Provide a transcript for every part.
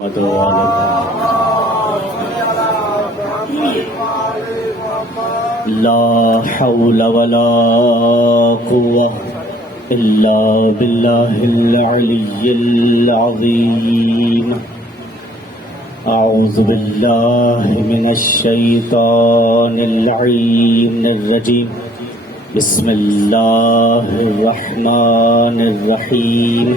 لا حول ولا قوة إلا بالله العلي العظيم. أعوذ بالله من الشيطان اللعين الرجيم. بسم الله الرحمن الرحيم.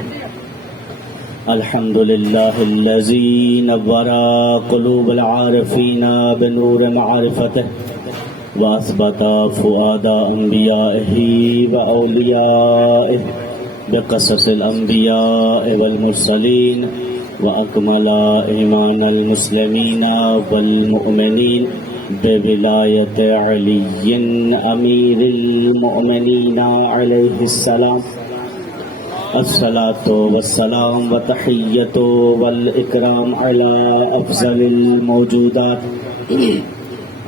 الحمد لله الذي نور قلوب العارفين بنور معرفته وأثبت فؤاد أنبيائه وأوليائه بقصص الأنبياء والمرسلين وأكمل إيمان المسلمين والمؤمنين بولاية علي أمير المؤمنين عليه السلام. الصلاة والسلام وتحية والإكرام على أفضل الموجودات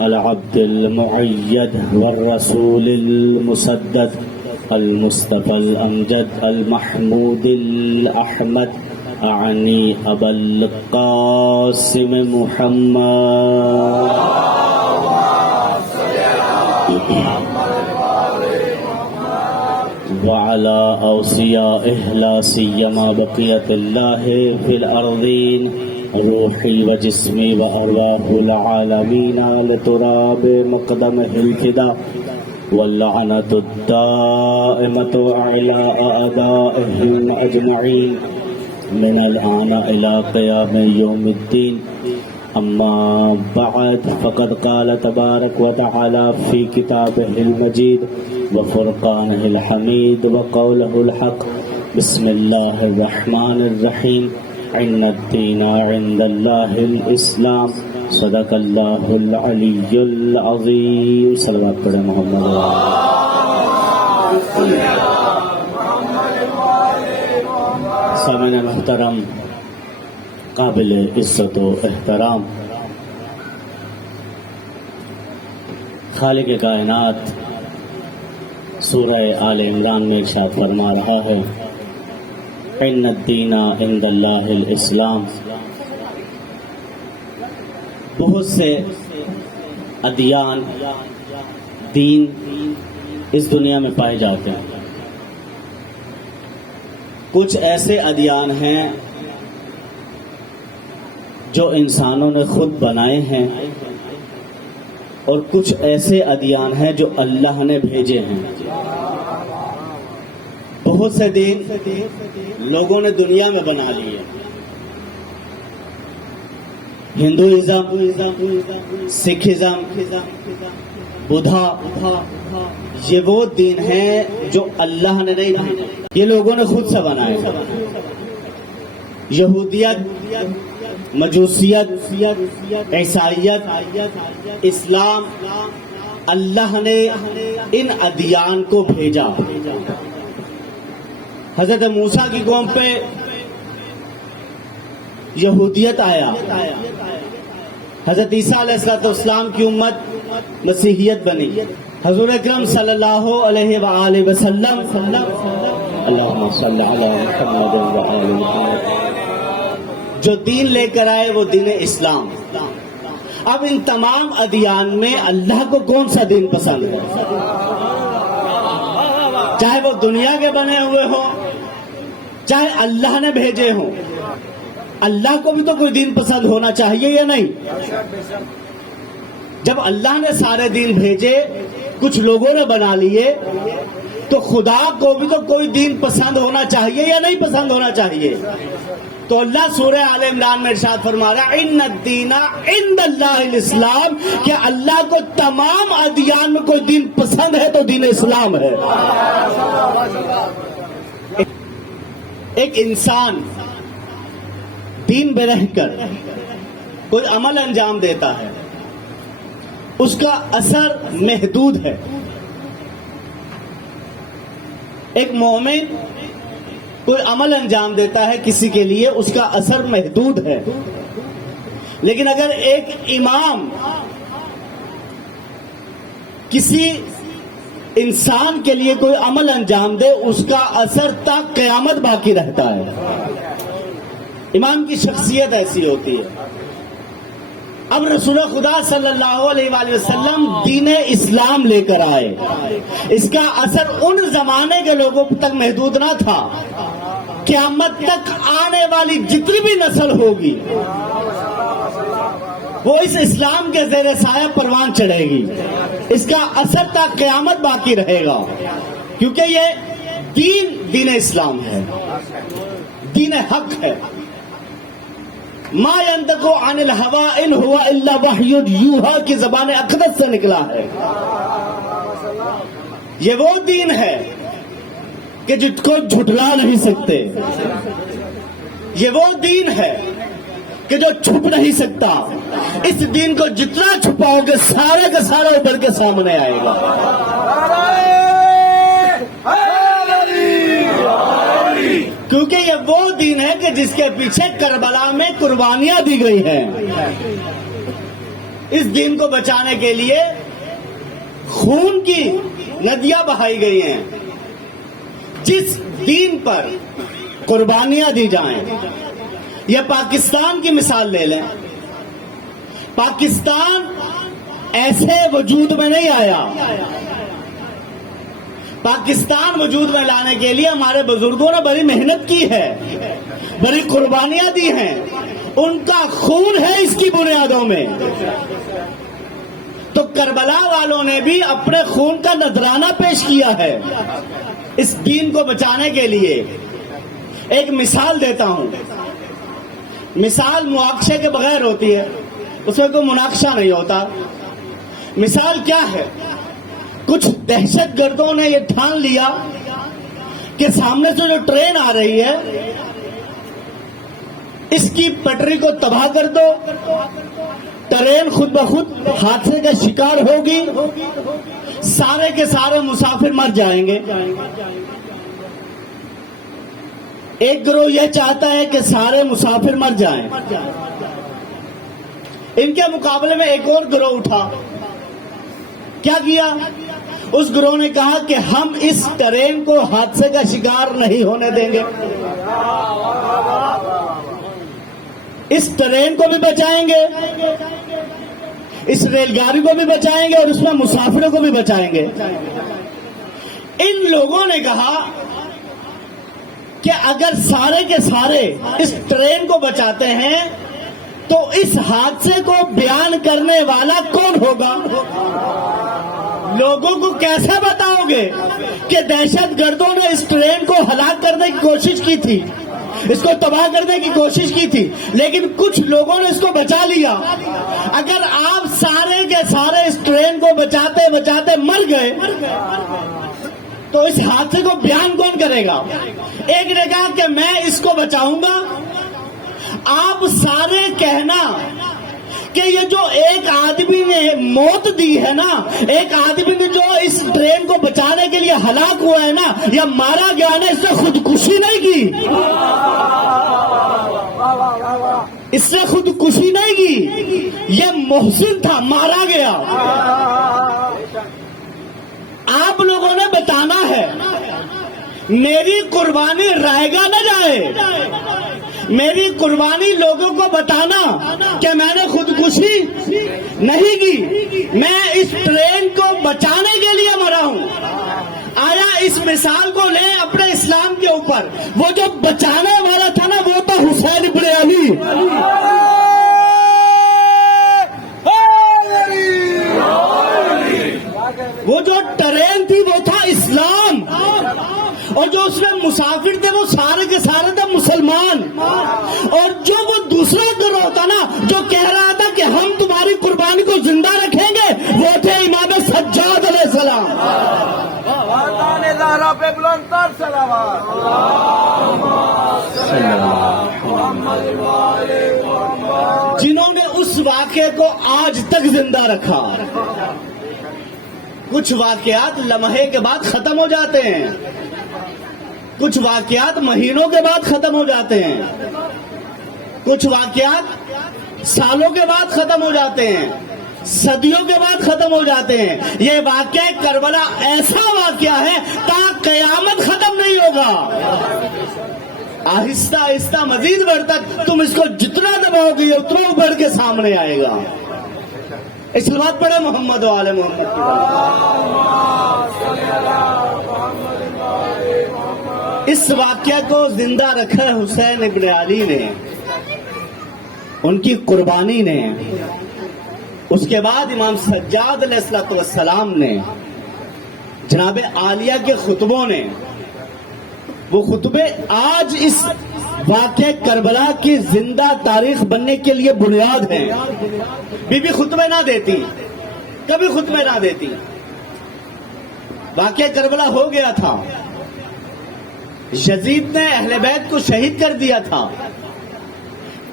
العبد المؤيد والرسول المسدد المصطفى الأمجد المحمود الأحمد أعني أبا القاسم محمد وعلى أوصيائه لا سيما بقية الله في الأرضين روحي وجسمي وأرواح العالمين لتراب مقدمه الفداء واللعنة الدائمة على أعدائهم أجمعين من الآن إلى قيام يوم الدين. أما بعد فقد قال تبارك وتعالى في كتابه المجيد وفرقانه الحميد وقوله الحق. بسم الله الرحمن الرحيم. إن الدين عند الله الإسلام. صدق الله العلي العظيم. صلوات پڑھیں محمد. سامعین محترم، قابل عزت و احترام، خالق کائنات سورہ آل عمران میں ارشاد فرما رہا ہے ان الدین عند اللہ الاسلام. بہت سے ادیان دین اس دنیا میں پائے جاتے ہیں. کچھ ایسے ادیان ہیں جو انسانوں نے خود بنائے ہیں اور کچھ ایسے ادیان ہیں جو اللہ نے بھیجے ہیں. بہت سے دین لوگوں نے دنیا میں بنا لیے. ہندوازم، سکھزم، بدھا، یہ وہ دین ہیں جو اللہ نے نہیں بھیجے، یہ لوگوں نے خود سے بنائے ہیں. یہودیت، مجوسیت، عیسائیت، اسلام، اللہ نے ان ادیان کو بھیجا. حضرت موسیٰ کی قوم پہ یہودیت آیا، حضرت عیسیٰ علیہ السلام کی امت مسیحیت بنی. حضور اکرم صلی اللہ علیہ وآلہ وسلم اللہم صلی علی محمد وآل محمد جو دین لے کر آئے وہ دین اسلام. اب ان تمام ادیان میں اللہ کو کون سا دین پسند ہے؟ چاہے وہ دنیا کے بنے ہوئے ہوں، چاہے اللہ نے بھیجے ہوں. اللہ کو بھی تو کوئی دین پسند ہونا چاہیے یا نہیں؟ جب اللہ نے سارے دین بھیجے، کچھ لوگوں نے بنا لیے، تو خدا کو بھی تو کوئی دین پسند ہونا چاہیے یا نہیں پسند ہونا چاہیے؟ تو اللہ سورہ آل عمران میں ارشاد فرما رہا ہے ان الدین عند اللہ الاسلام، کہ اللہ کو تمام ادیان میں کوئی دین پسند ہے تو دین اسلام ہے. ایک انسان دین میں رہ کر کوئی عمل انجام دیتا ہے، اس کا اثر محدود ہے. ایک مومن کوئی عمل انجام دیتا ہے کسی کے لیے، اس کا اثر محدود ہے. لیکن اگر ایک امام کسی انسان کے لیے کوئی عمل انجام دے، اس کا اثر تا قیامت باقی رہتا ہے. امام کی شخصیت ایسی ہوتی ہے۔ اب رسول خدا صلی اللہ علیہ وآلہ وسلم دین اسلام لے کر آئے، اس کا اثر ان زمانے کے لوگوں تک محدود نہ تھا، قیامت تک آنے والی جتنی بھی نسل ہوگی وہ اس اسلام کے زیر سایہ پروان چڑھے گی، اس کا اثر تا قیامت باقی رہے گا، کیونکہ یہ دین اسلام ہے، دین حق ہے۔ ما ينطق عن الهوى ان هو الا وحی یوحی کی زبان اقدس سے نکلا ہے۔ یہ وہ دین ہے کہ جس کو جھٹلا نہیں سکتے، یہ وہ دین ہے کہ جو چھپ نہیں سکتا، اس دین کو جتنا چھپاؤ گے سارے کا سارا ابھر کے سامنے آئے گا۔ کیونکہ یہ وہ دین ہے کہ جس کے پیچھے کربلا میں قربانیاں دی گئی ہیں۔ اس دین کو بچانے کے لیے خون کی ندیاں بہائی گئی ہیں۔ جس دین پر قربانیاں دی جائیں، یا پاکستان کی مثال لے لیں، پاکستان ایسے وجود میں نہیں آیا، پاکستان وجود میں لانے کے لیے ہمارے بزرگوں نے بڑی محنت کی ہے، بڑی قربانیاں دی ہیں، ان کا خون ہے اس کی بنیادوں میں۔ تو کربلا والوں نے بھی اپنے خون کا نذرانہ پیش کیا ہے اس دین کو بچانے کے لیے۔ ایک مثال دیتا ہوں، مثال معاکشے کے بغیر ہوتی ہے، اس میں کوئی مناقشہ نہیں ہوتا۔ مثال کیا ہے؟ کچھ دہشت گردوں نے یہ ٹھان لیا کہ سامنے سے جو ٹرین آ رہی ہے اس کی پٹری کو تباہ کر دو، ٹرین خود بخود حادثے کا شکار ہوگی، سارے کے سارے مسافر مر جائیں گے۔ ایک گروہ یہ چاہتا ہے کہ سارے مسافر مر جائیں، ان کے مقابلے میں ایک اور گروہ اٹھا، کیا کیا؟ اس گروہ نے کہا کہ ہم اس ٹرین کو حادثے کا شکار نہیں ہونے دیں گے، اس ٹرین کو بھی بچائیں گے، اس ریل گاڑی کو بھی بچائیں گے، اور اس میں مسافروں کو بھی بچائیں گے۔ ان لوگوں نے کہا کہ اگر سارے کے سارے اس ٹرین کو بچاتے ہیں تو اس حادثے کو بیان کرنے والا کون ہوگا؟ لوگوں کو کیسے بتاؤ گے کہ دہشت گردوں نے اس ٹرین کو ہلاک کرنے کی کوشش کی تھی، اس کو تباہ کرنے کی کوشش کی تھی، لیکن کچھ لوگوں نے اس کو بچا لیا۔ اگر آپ سارے کے سارے اس ٹرین کو بچاتے بچاتے مر گئے تو اس حادثے کو بیان کون کرے گا؟ ایک نے کہا کہ میں اس کو بچاؤں گا۔ آپ سارے کہنا کہ یہ جو ایک آدمی نے موت دی ہے نا، ایک آدمی نے جو اس ٹرین کو بچانے کے لیے ہلاک ہوا ہے نا یا مارا گیا نا، اس نے خودکشی نہیں کی، اس نے خودکشی نہیں کی، یہ محسن تھا، مارا گیا۔ آپ لوگوں نے بتانا ہے، میری قربانی رائے گا نہ جائے، میری قربانی لوگوں کو بتانا کہ میں نے خودکشی نہیں کی، میں اس ٹرین کو بچانے کے لیے مرا ہوں۔ آیا اس مثال کو لیں اپنے اسلام کے اوپر، وہ جو بچانے والا تھا نا وہ تو حسین ابن علی، وہ جو ٹرین تھی وہ تھا اسلام، اور جو اس میں مسافر تھے وہ سارے کے سارے تھے مسلمان، اور جو وہ دوسرا گروہ تھا نا جو کہہ رہا تھا کہ ہم تمہاری قربانی کو زندہ رکھیں گے، وہ تھے امام سجاد علیہ السلام۔ جنہوں نے اس واقعے کو آج تک زندہ رکھا۔ کچھ واقعات لمحے کے بعد ختم ہو جاتے ہیں، کچھ واقعات مہینوں کے بعد ختم ہو جاتے ہیں، کچھ واقعات سالوں کے بعد ختم ہو جاتے ہیں، صدیوں کے بعد ختم ہو جاتے ہیں۔ یہ واقعہ کربلا ایسا واقعہ ہے تا قیامت ختم نہیں ہوگا۔ آہستہ آہستہ مزید بڑھتا، تم اس کو جتنا دباؤ گے اتنا بڑھ کے سامنے آئے گا. اس بات پڑھے محمد و آل محمد. اس واقعہ کو زندہ رکھا حسین ابن علی نے، ان کی قربانی نے. اس کے بعد امام سجاد علیہ السلام نے، جناب عالیہ کے خطبوں نے، وہ خطبے آج اس واقعہ کربلا کی زندہ تاریخ بننے کے لیے بنیاد ہیں. بی بی خطبے نہ دیتی، کبھی خطبے نہ دیتی. واقعہ کربلا ہو گیا تھا، یزید نے اہل بیت کو شہید کر دیا تھا،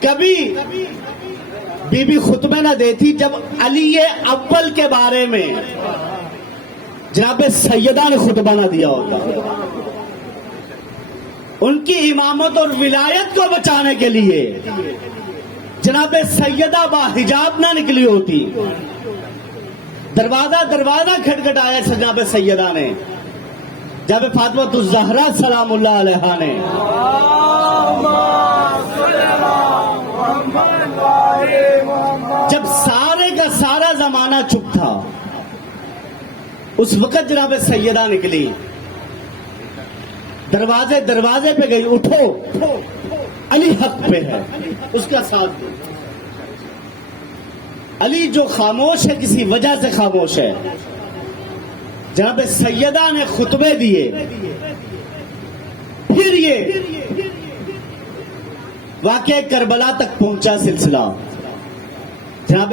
کبھی بی بی خطبے نہ دیتی. جب علی اول کے بارے میں جناب سیدہ نے خطبہ نہ دیا ہوتا، ان کی امامت اور ولایت کو بچانے کے لیے جناب سیدہ باحجاب نہ نکلی ہوتی، دروازہ کھٹکھٹایا جناب سیدہ نے، جناب فاطمہ الزہرا سلام اللہ علیہا نے. جب سارے کا سارا زمانہ چپ تھا، اس وقت جناب سیدہ نکلی، دروازے پہ گئی، اٹھو علی حق پہ ہے، اس کا ساتھ دو. علی جو خاموش ہے کسی وجہ سے خاموش ہے. جناب سیدہ نے خطبے دیے، پھر یہ واقعہ کربلا تک پہنچا سلسلہ. جناب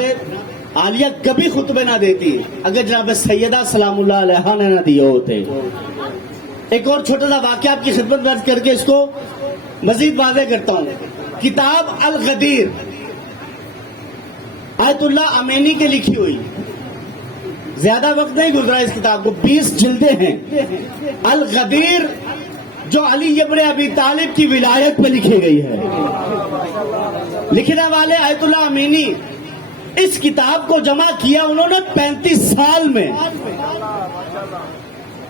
عالیہ کبھی خطبے نہ دیتی اگر جناب سیدہ سلام اللہ علیہا نے نہ دیے ہوتے. ایک اور چھوٹا سا واقعہ آپ کی خدمت میں کر کے اس کو مزید واضح کرتا ہوں. کتاب الغدیر آیت اللہ امینی کے لکھی ہوئی، زیادہ وقت نہیں گزرا اس کتاب کو، 20 جلدیں ہیں. الغدیر جو علی ابن ابی طالب کی ولایت پہ لکھی گئی ہے. لکھنے والے آیت اللہ امینی اس کتاب کو جمع کیا انہوں نے 35 سال میں.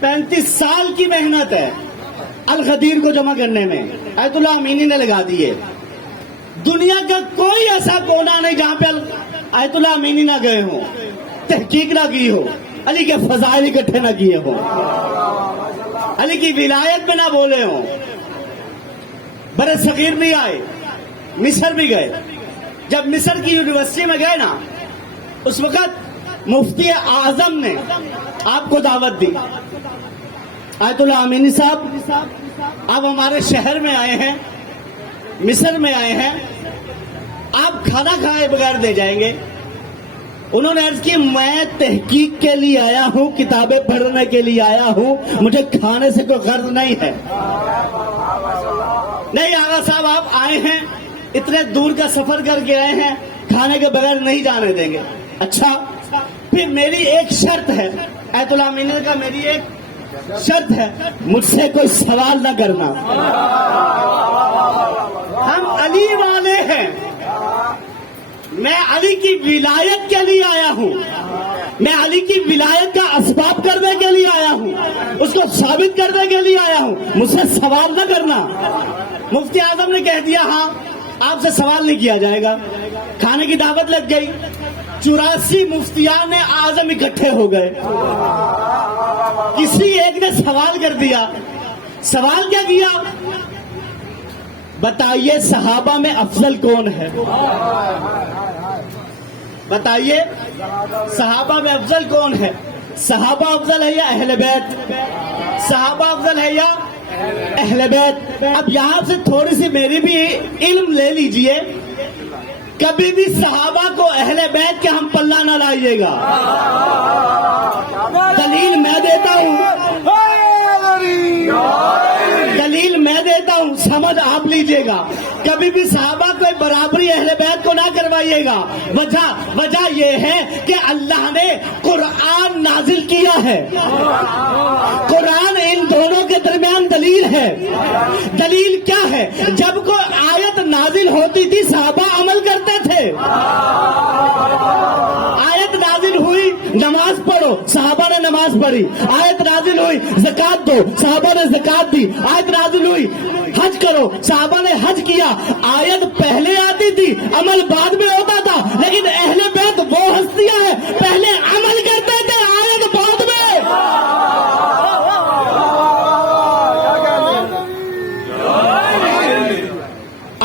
35 سال کی محنت ہے الغدیر کو جمع کرنے میں، آیت اللہ امینی نے لگا دیے. دنیا کا کوئی ایسا کونا نہیں جہاں پہ آیت اللہ امینی نہ گئے ہوں، تحقیق نہ کی ہو، علی کے فضائل اکٹھے نہ کیے ہوں، علی کی ولایت میں نہ بولے ہوں. برے صغیر بھی آئے، مصر بھی گئے. جب مصر کی یونیورسٹی میں گئے نا، اس وقت مفتی اعظم نے آپ کو دعوت دی. آیت اللہ امینی صاحب آپ ہمارے شہر میں آئے ہیں، مصر میں آئے ہیں، آپ کھانا کھائے بغیر دے جائیں گے؟ انہوں نے عرض کی میں تحقیق کے لیے آیا ہوں، کتابیں پڑھنے کے لیے آیا ہوں، مجھے کھانے سے کوئی غرض نہیں ہے. نہیں آغا صاحب آپ آئے ہیں، اتنے دور کا سفر کر کے آئے ہیں، کھانے کے بغیر نہیں جانے دیں گے. اچھا پھر میری ایک شرط ہے. آیت اللہ امینی نے کہا میری ایک شرط ہے، مجھ سے کوئی سوال نہ کرنا، ہم علی والے ہیں، میں علی کی ولایت کے لیے آیا ہوں، میں علی کی ولایت کا اسباب کرنے کے لیے آیا ہوں، اس کو ثابت کرنے کے لیے آیا ہوں، مجھ سے سوال نہ کرنا. مفتی اعظم نے کہہ دیا ہاں آپ سے سوال نہیں کیا جائے گا. کھانے کی دعوت لگ گئی، 84 مفتیان اعظم اکٹھے ہو گئے. کسی ایک نے سوال کر دیا. سوال کیا کیا؟ بتائیے صحابہ میں افضل کون ہے؟ بتائیے صحابہ میں افضل کون ہے؟ صحابہ افضل ہے یا اہل بیت؟ صحابہ افضل ہے یا اہل بیت؟ اب یہاں سے تھوڑی سی میری بھی علم لے لیجئے، کبھی بھی صحابہ کو اہل بیت کے ہم پلہ نہ لائیے گا. دلیل میں دیتا ہوں، دلیل میں دیتا ہوں، سمجھ آپ لیجئے گا. کبھی بھی صحابہ کو برابری اہل بیت کو نہ کروائیے گا. وجہ یہ ہے کہ اللہ نے قرآن نازل کیا ہے، قرآن ان دونوں کے درمیان دلیل ہے. دلیل کیا ہے؟ جب کوئی آیت نازل ہوتی تھی صحابہ عمل کرتے تھے. آیت نازل ہوئی نماز پڑھو، صحابہ نے نماز پڑھی. آیت نازل ہوئی زکات دو، صحابہ نے زکات دی. آیت نازل ہوئی حج کرو. صحابہ نے حج کیا. آیت پہلے آتی تھی, عمل بعد میں ہوتا تھا. لیکن اہل بیت وہ ہستیاں ہیں پہلے عمل کرتے تھے, آیت بعد میں.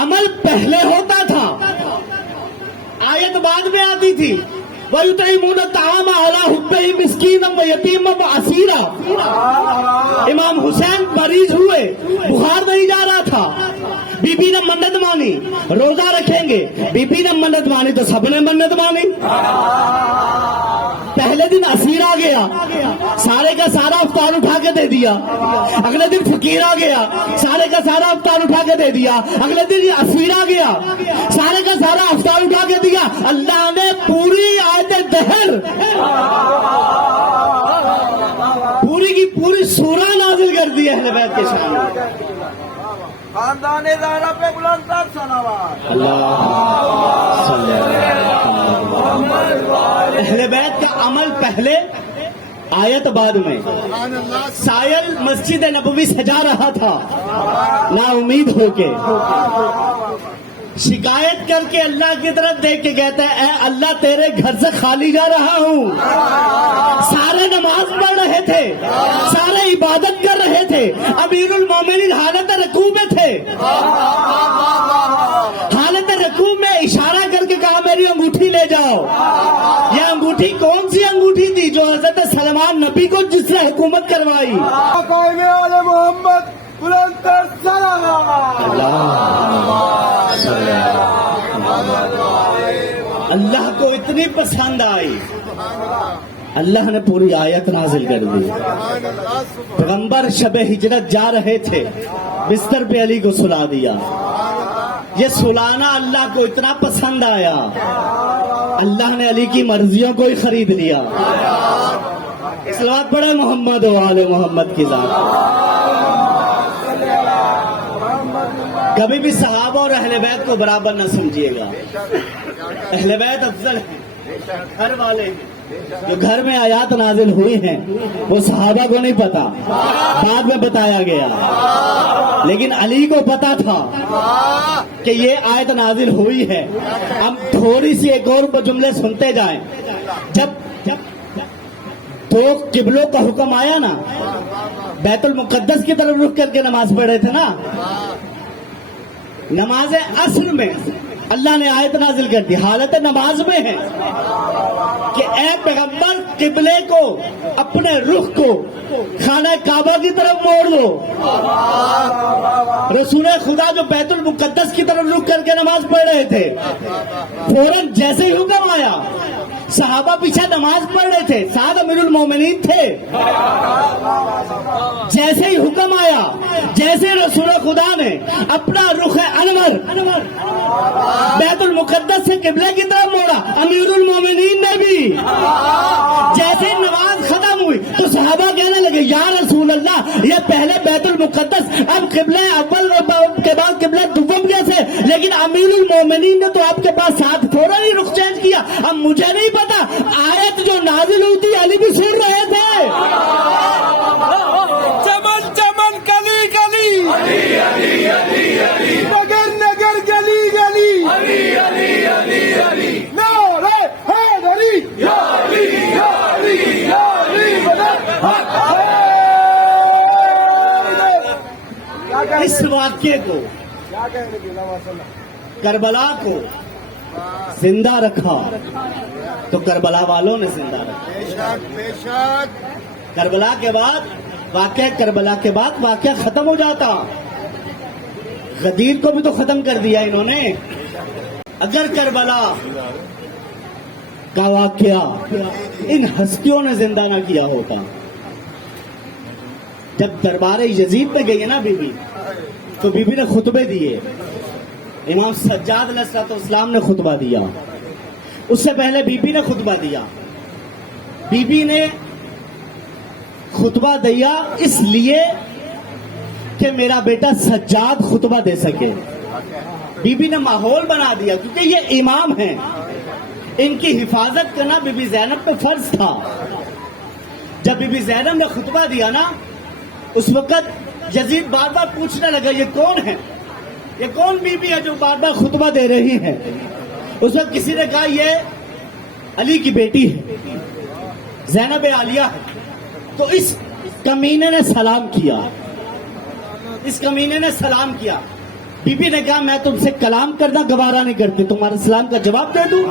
عمل پہلے ہوتا تھا, آیت بعد میں آتی تھی. وَيُطْعِمُونَ الطَّعَامَ عَلَىٰ حُبِّهِ مِسْكِينًا وَيَتِيمًا وَأَسِيرًا. امام حسین مریض ہوئے, بخار نہیں جا رہا تھا. بی بی نے منت مانی, روزہ رکھیں گے. بی بی نے منت مانی تو سب نے منت مانی. پہلے دن اسیر آ گیا, سارے کا سارا افطار اٹھا کے دے دیا. اگلے دن فقیر آ گیا, سارے کا سارا افطار اٹھا کے دے دیا. اگلے دن اسیر آ گیا, سارے کا سارا افطار اٹھا کے دیا. اللہ نے پوری آیت دہر, پوری کی پوری سورہ نازل کر دی اہل بیت کے شان میں. خاندان زہرا پہ بلند تر صلوات. اہل بیت کا عمل پہلے, آیت بعد میں. سائل مسجد نبوی سجا رہا تھا نا امید ہو کے, شکایت کر کے اللہ کی طرف دیکھ کے کہتا ہے اے اللہ تیرے گھر سے خالی جا رہا ہوں. سارے نماز پڑھ رہے تھے, سارے عبادت کر رہے تھے. امیر المومنین حالت رکوع میں تھے. حالت رکوع میں اشارہ کر کے کہا میری انگوٹھی لے جاؤ. یہ انگوٹھی کون سی انگوٹھی تھی جو حضرت سلمان نبی کو جس سے حکومت کروائی. محمد بلند تر صلوات. اللہ کو اتنی پسند آئی, اللہ نے پوری آیت نازل کر دی. پیغمبر شب ہجرت جا رہے تھے, بستر پہ علی کو سلا دیا. یہ سلانا اللہ کو اتنا پسند آیا, اللہ نے علی کی مرضیوں کو ہی خرید لیا. صلوات پڑھے محمد و آل محمد کی ذات. کبھی بھی صحابہ اور اہل بیت کو برابر نہ سمجھیے گا. اہل بیت افضل ہیں, گھر والے ہیں. جو گھر میں آیات نازل ہوئی ہیں وہ صحابہ کو نہیں پتا, بعد میں بتایا گیا. لیکن علی کو پتا تھا کہ یہ آیت نازل ہوئی ہے. ہم تھوڑی سی ایک اور جملے سنتے جائیں. جب دو قبلوں کا حکم آیا نا, بیت المقدس کی طرف رخ کر کے نماز پڑھ رہے تھے نا, نماز عصر میں اللہ نے آیت نازل کر دی, حالت نماز میں ہے کہ اے پیغمبر قبلے کو, اپنے رخ کو خانہ کعبہ کی طرف موڑ دو. رسول خدا جو بیت المقدس کی طرف رخ کر کے نماز پڑھ رہے تھے, فوراً جیسے ہی حکم آیا, صحابہ پیچھے نماز پڑھ رہے تھے, سعد امیر المومنین تھے. جیسے ہی حکم آیا, جیسے رسول خدا نے اپنا رخ انور بیت المقدس سے قبلے کی طرف موڑا, امیر المومنین نے بھی. جیسے نماز ختم ہوئی تو صحابہ کہنے لگے یا رسول اللہ, یہ پہلے بیت المقدس, اب قبلہ اول کے بعد قبلہ دوم کیسے؟ لیکن امیر المومنین نے تو آپ کے پاس ساتھ تھوڑا ہی رخ چینج کیا. اب مجھے نہیں پتا, آیت جو نازل ہوتی علی بھی سن رہے تھے. چمن چمن گلی گلی, نگر نگر گلی گلی, نعرہ حیدری, یا علی یا علی یا علی. اس واقعے کو, کربلا کو زندہ رکھا تو کربلا والوں نے زندہ رکھا. کربلا کے بعد واقعہ, کربلا کے بعد واقعہ ختم ہو جاتا. غدیر کو بھی تو ختم کر دیا انہوں نے. اگر کربلا کا واقعہ ان ہستیوں نے زندہ نہ کیا ہوتا. جب دربار یزید پہ گئی ہے نا بی بی, تو بی بی نے خطبے دیے. امام سجاد علیہ السلام نے خطبہ دیا, اس سے پہلے بی بی نے خطبہ دیا. بی بی نے خطبہ دیا اس لیے کہ میرا بیٹا سجاد خطبہ دے سکے. بی بی نے ماحول بنا دیا, کیونکہ یہ امام ہیں, ان کی حفاظت کرنا بی بی زینب پہ فرض تھا. جب بی بی زینب نے خطبہ دیا نا, اس وقت یزید بار بار پوچھنے لگا یہ کون ہے، یہ کون بی بی ہے جو بار بار خطبہ دے رہی ہے؟ اس وقت کسی نے کہا یہ علی کی بیٹی ہے، زینب عالیہ ہے۔ تو اس کمینے نے سلام کیا، اس کمینے نے سلام کیا۔ بی بی نے کہا میں تم سے کلام کرنا گوارا نہیں کرتی، تمہارے سلام کا جواب دے دوں؟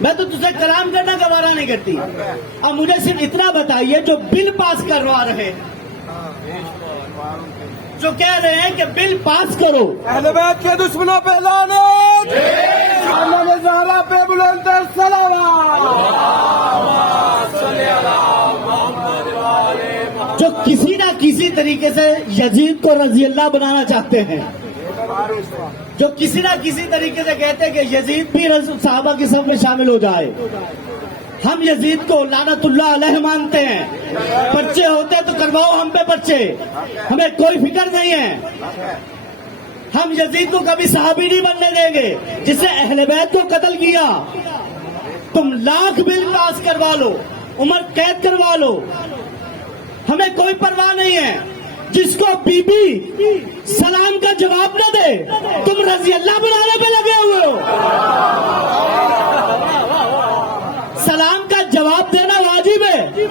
میں تو تجھ سے کلام کرنا گوارا نہیں کرتی۔ اب مجھے صرف اتنا بتائیے جو بل پاس کروا رہے ہیں، جو کہہ رہے ہیں کہ بل پاس کرو، اہل بیت کے دشمنوں پہ لعنت، امام زہرا پہ بلند صلوات، جو کسی نہ کسی طریقے سے یزید کو رضی اللہ بنانا چاہتے ہیں، جو کسی نہ کسی طریقے سے کہتے ہیں کہ یزید بھی صحابہ کی صف میں شامل ہو جائے۔ ہم یزید کو لعنت اللہ علیہ مانتے ہیں، پرچے ہوتے تو کرواؤ ہم پہ پرچے، ہمیں کوئی فکر نہیں ہے۔ ہم یزید کو کبھی صحابی نہیں بننے دیں گے جس نے اہل بیت کو قتل کیا۔ تم لاکھ بل پاس کروا لو، عمر قید کروا لو، ہمیں کوئی پرواہ نہیں ہے۔ جس کو بی بی سلام کا جواب نہ دے تم رضی اللہ بنانے پہ لگے ہوئے ہو۔ سلام کا جواب دینا واجب ہے،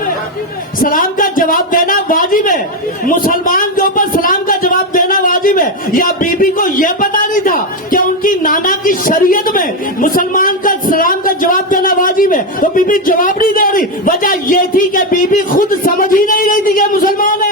سلام کا جواب دینا واجب ہے، مسلمان کے اوپر سلام کا جواب دینا واجب ہے۔ یا بی بی کو یہ پتا نہیں تھا کہ ان کی نانا کی شریعت میں مسلمان کا سلام کا جواب دینا واجب ہے، تو بی بی جواب نہیں دے رہی۔ وجہ یہ تھی کہ بی بی خود سمجھ ہی نہیں رہی تھی کہ مسلمان ہے۔